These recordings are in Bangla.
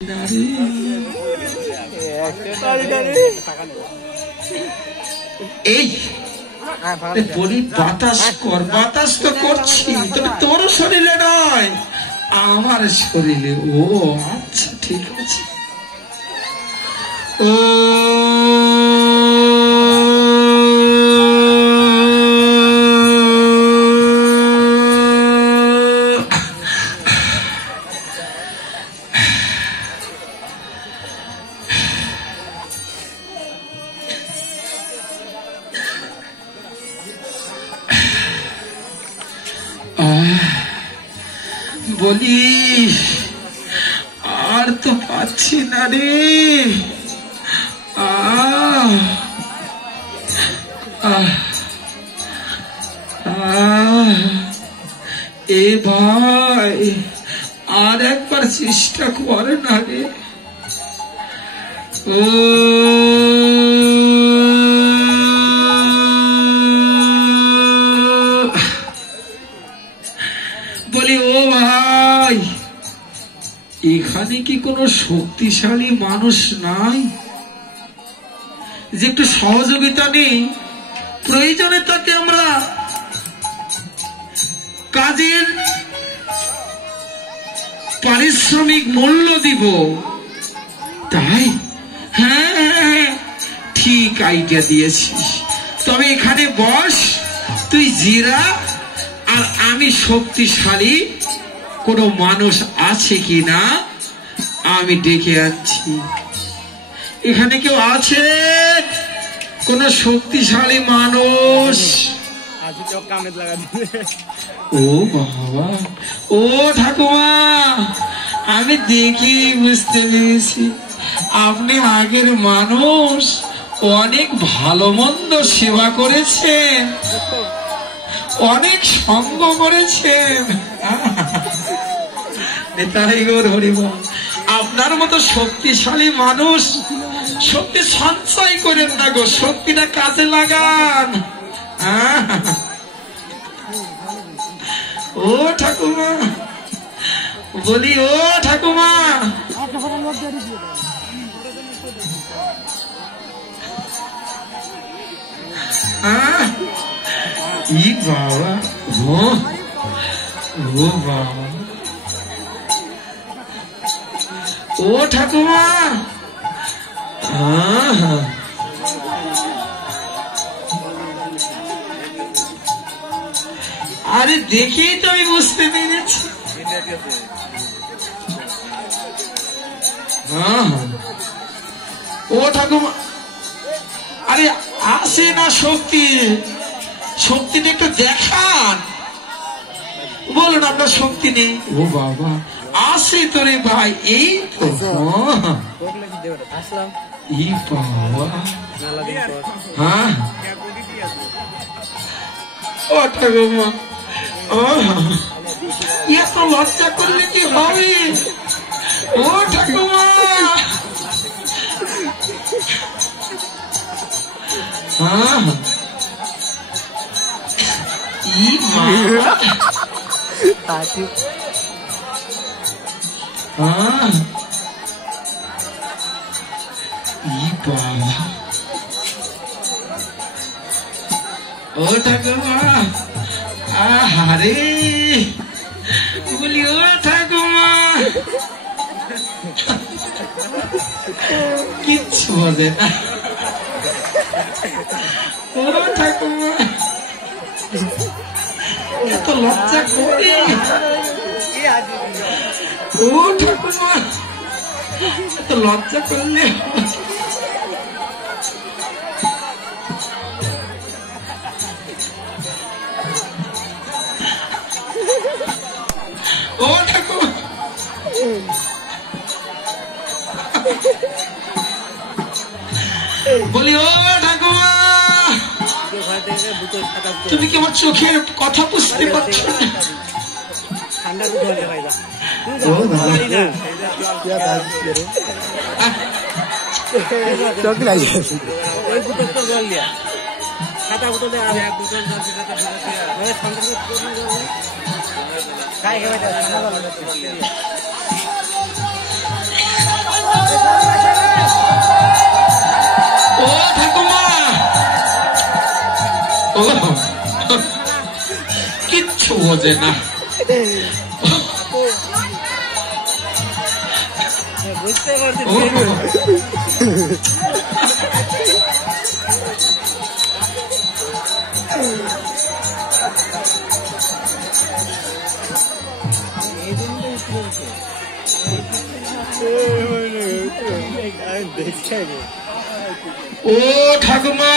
এই বলি বাতাস কর, বাতাস তো করছি, তবে তোর শরীরে নয়, আমার শরীরে। ও আচ্ছা ঠিক আছে। ও বলি আর তো পাচ্ছি না রে। এ ভাই আর একবার চেষ্টা করে না রে। ও বলি ও ভাই, এখানে কি কোনো শক্তিশালী মানুষ নাই যে একটু সহযোগিতা নেই? প্রয়োজনে তাকে আমরা কাজের পারিশ্রমিক মূল্য দিব, তাই? হ্যাঁ ঠিক আইডিয়া দিয়েছিস। তবে এখানে বস, তুই জিরা, আর আমি শক্তিশালী কোনো মানুষ আছে কি না আমি ডেকে আনছি। এখানে কেউ আছে কোন শক্তিশালী মানুষ? ও বাবা, ও ঠাকুমা, আমি দেখি বুঝতে পেরেছি আপনি আগের মানুষ, অনেক ভালো মন্দ সেবা করেছেন, অনেক সঙ্গ করেছেন। নেতাই গৌর হরিবল, আপনার মতো শক্তিশালী মানুষ শক্তি সঞ্চয় করেন না গো, শক্তিটা কাজে লাগান। ও ঠাকুমা, বলি ও ঠাকুমা, ই বাবা, ও বাবা, ও ঠাকুমা, আরে দেখেই তো আমি বুঝতে পেরেছি। ও ঠাকুমা, আরে আসে না শক্তি, শক্তিটা একটু দেখান। বলুন আপনার শক্তি নেই। ও বাবা, আসে তো রে ভাই, এই তো। হ্যাঁ ও ঠাকুমা, এত লজ্জা করলে কি হবে? ও ঠাকুমা, ও ঠাকুমা, আরে বলি ও ঠাকুমা, কিচ্ছু বলে না। ও ঠাকুমা, এত লজ্জা করে। ও ঠাকুমা, এত লজ্জা করলে। ও ঠাকুমা, বলি ও ঠাকুমা, তুমি কি আমার চোখের কথা বুঝতে পারছো না? ও কিচ্ছু বোঝে না। বুঝতে পারছি ও ঠাকুমা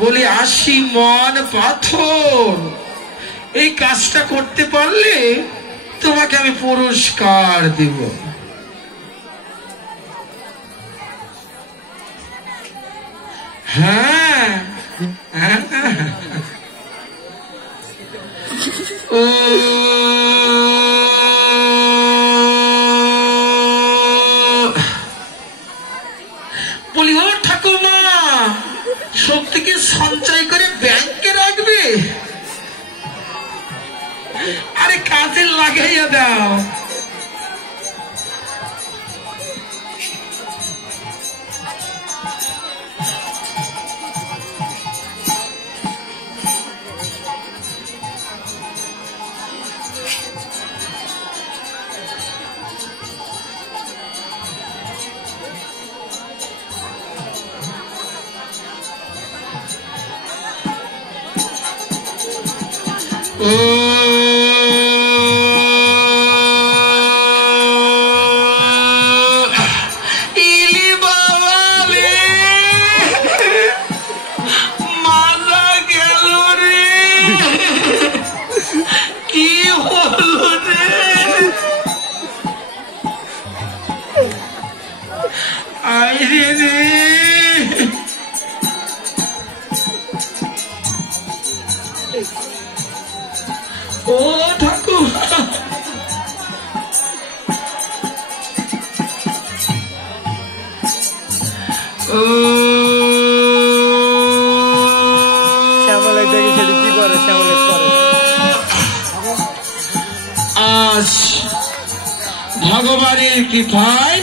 বলি 80 মন পাথর এই কাজটা করতে পারলে তোমাকে আমি পুরস্কার দিব। হ্যাঁ ও বলি ও ঠাকুমা শক্তিকে সঞ্চয় করে ব্যাংকে রাখবে? আরে কাজে লাগাইয়া দাও। ইলি বাবা রে মারা গেল রে, কি হলো রে? আইরে রে ও ঠাকুর ও আজ ভগবানের কৃপায়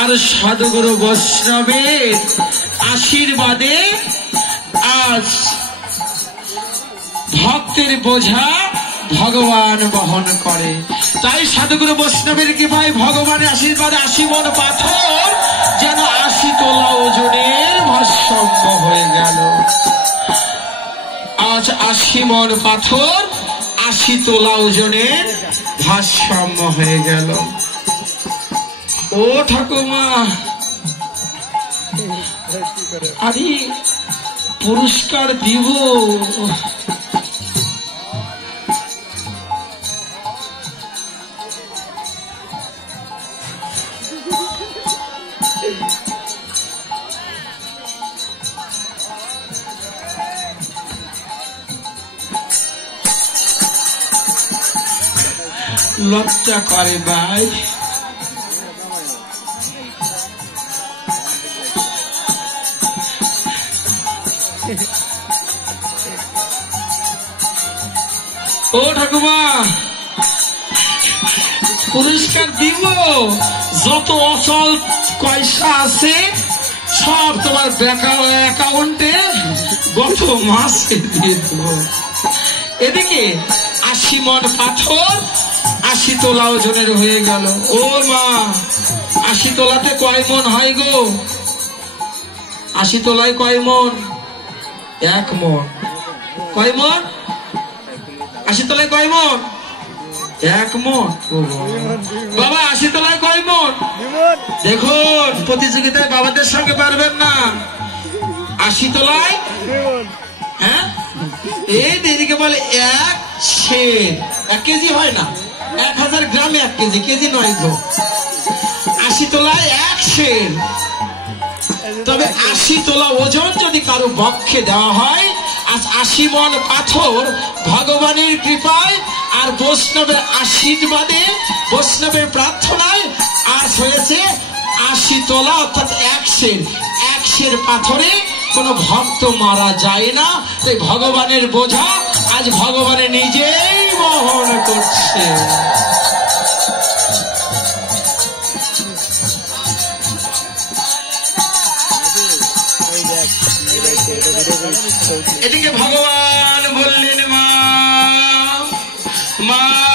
আর সাধুগুরু বৈষ্ণবের আশীর্বাদে আজ ভক্তের বোঝা ভগবান বহন করে। তাই সাধুগুরু বৈষ্ণবের কৃপায় ভগবানের আশীর্বাদে 80 মণ পাথর যেন 80 তোলা ওজনের ভারসাম্য হয়ে গেল। আজ 80 মণ পাথর 80 তোলা ওজনের ভারসাম্য হয়ে গেল। ও ঠাকুমা আরে পুরস্কার দিব। লজ্জা করে ভাই, ও ঠাকুমা পুরস্কার দিব। যত অচল পয়সা আছে সব তোমার অ্যাকাউন্টে গত মাসে দিয়ে দেব। এদিকে 80 মণ পাথর 80 তোলা ওজনের হয়ে গেল। ও মা 80 তোলাতে কয় মণ হয় গো? 80 তোলায় কয় মণ? 1 মণ। কয় মণ? 80 তোলায় কয় মণ? 1 মণ। বাবা 80 তোলায় কয় মণ? দেখুন প্রতিযোগিতায় বাবাদের সঙ্গে পারবেন না। 80 তোলায় হ্যাঁ এই দিদিকে বলে 1 সের। 1 কেজি হয় না, 1000 গ্রামে 1 কেজি, কেজি নয় গো। 80 তোলায় 1 সের। তবে 80 তোলা ওজন যদি কারো বক্ষে দেওয়া হয়, আজ 80 মণ পাথর ভগবানের কৃপায় আর বৈষ্ণবের আশীর্বাদে বৈষ্ণবের প্রার্থনায় আজ হয়েছে 80 তোলা অর্থাৎ 1 সের। 1 সের পাথরে কোন ভক্ত মারা যায় না। তাই ভগবানের বোঝা আজ ভগবানের নিজেই বহন করছে। এদিকে ভগবান বললেন মা মা